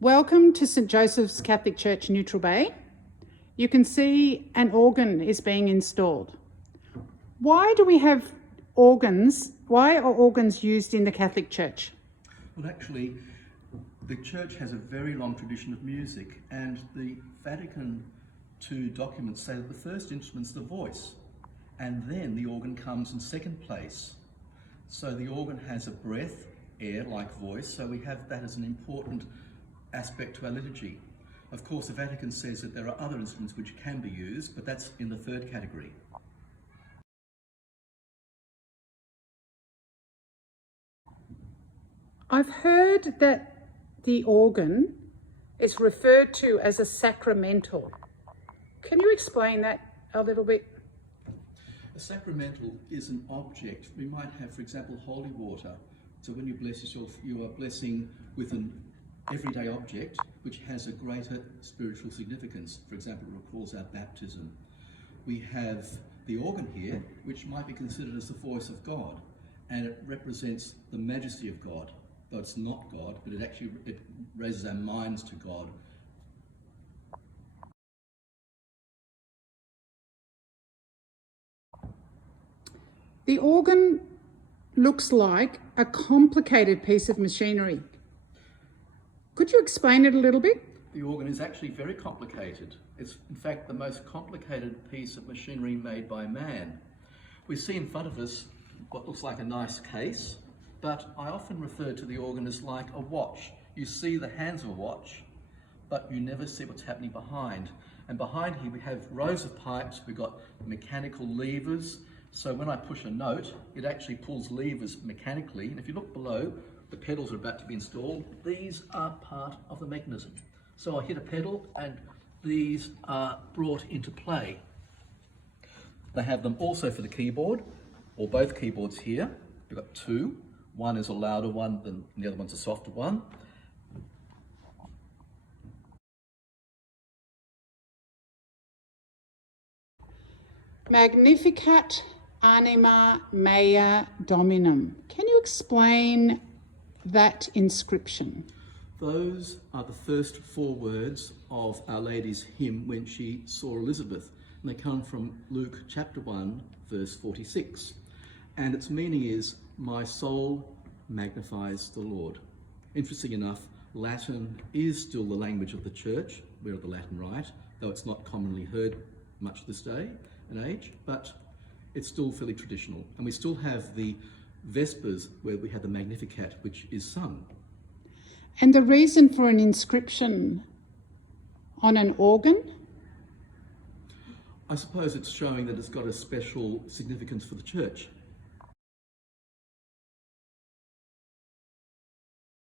Welcome to St Joseph's Catholic Church, Neutral Bay. You can see an organ is being installed. Why do we have organs? Why are organs used in the Catholic Church? Well, actually, the Church has a very long tradition of music, and the Vatican II documents say that the first instrument's the voice, and then the organ comes in second place. So the organ has a breath, air, like voice, so we have that as an important aspect to our liturgy. Of course, the Vatican says that there are other instruments which can be used, but that's in the third category. I've heard that the organ is referred to as a sacramental. Can you explain that a little bit? A sacramental is an object. We might have, for example, holy water. So when you bless yourself, you are blessing with an everyday object which has a greater spiritual significance. For example, it recalls our baptism. We have the organ here, which might be considered as the voice of God, and it represents the majesty of God, though it's not God, but it raises our minds to God. The organ looks like a complicated piece of machinery. Could you explain it a little bit? The organ is actually very complicated. It's in fact the most complicated piece of machinery made by man. We see in front of us what looks like a nice case, but I often refer to the organ as like a watch. You see the hands of a watch, but you never see what's happening behind. And behind here we have rows of pipes, we've got mechanical levers, so when I push a note, it actually pulls levers mechanically, and if you look below, the pedals are about to be installed. These are part of the mechanism. So I hit a pedal and these are brought into play. They have them also for the keyboard, or both keyboards here. We've got two. One is a louder one and the other one's a softer one. Magnificat anima mea Dominum. Can you explain that inscription? Those are the first four words of Our Lady's hymn when she saw Elizabeth, and they come from Luke chapter 1, verse 46. And its meaning is, "My soul magnifies the Lord." Interesting enough, Latin is still the language of the Church. We're of the Latin Rite, though it's not commonly heard much this day and age, but it's still fairly traditional. And we still have the Vespers where we have the Magnificat, which is sung. And the reason for an inscription on an organ? I suppose it's showing that it's got a special significance for the Church.